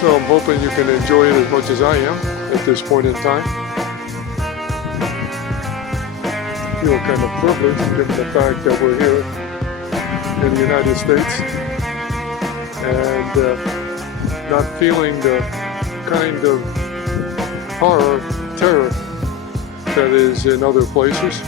So I'm hoping you can enjoy it as much as I am at this point in time. I feel kind of privileged given the fact that we're here in the United States and not feeling the kind of horror, terror that is in other places.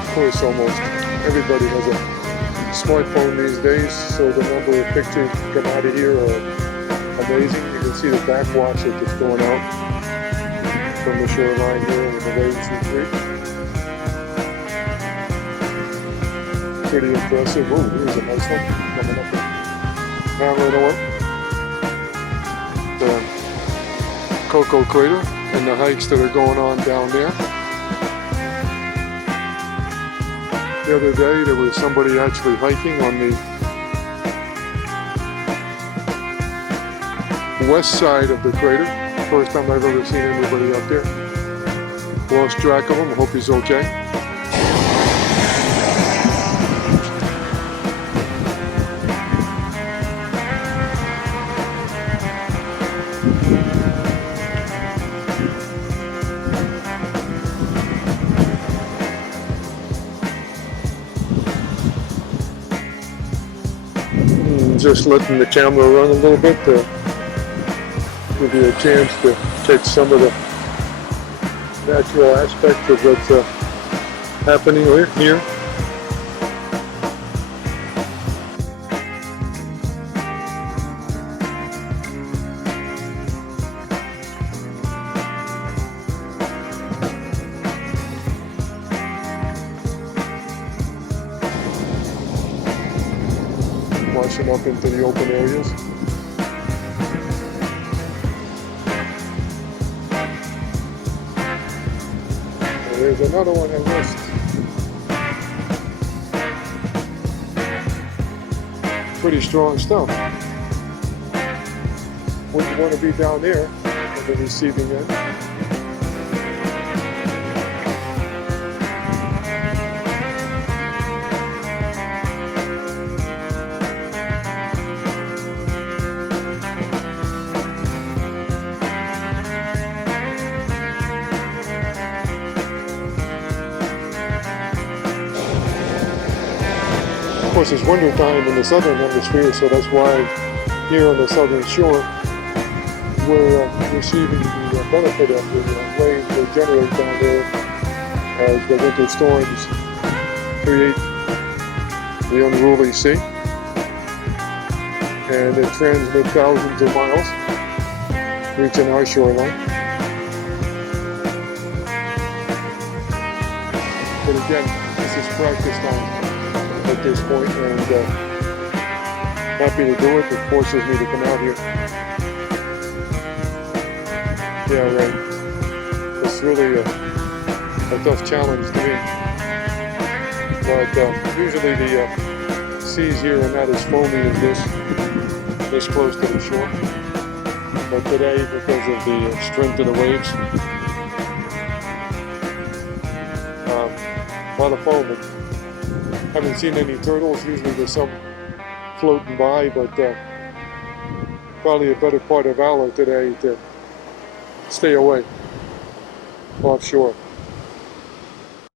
Of course, almost everybody has a smartphone these days, so the number of pictures that come out of here are amazing. You can see the backwash that's just going out from the shoreline here with the waves and creek. Pretty impressive. Oh, here's a nice one coming up now right away. The Cocoa Crater and the hikes that are going on down there. The other day there was somebody actually hiking on the west side of the crater. First time I've ever seen anybody up there. Lost track of him. I hope he's okay. Just letting the camera run a little bit to give you a chance to catch some of the natural aspects of what's happening here. Washing up into the open areas. There's another one I missed. Pretty strong stuff. Wouldn't want to be down there on the receiving end. Of course, it's winter time in the southern hemisphere, so that's why here on the southern shore we're receiving the benefit of the rain that generate down there as the winter storms create the unruly sea, and it transmit thousands of miles, reaching our shoreline. But again, this is practice time at this point, and happy to do it. It forces me to come out here. Yeah, right. It's really a tough challenge to me. But usually the seas here are not as foamy as this close to the shore. But today, because of the strength of the waves, a lot of foam. Haven't seen any turtles. Usually there's some floating by, but probably a better part of valor today to stay away offshore.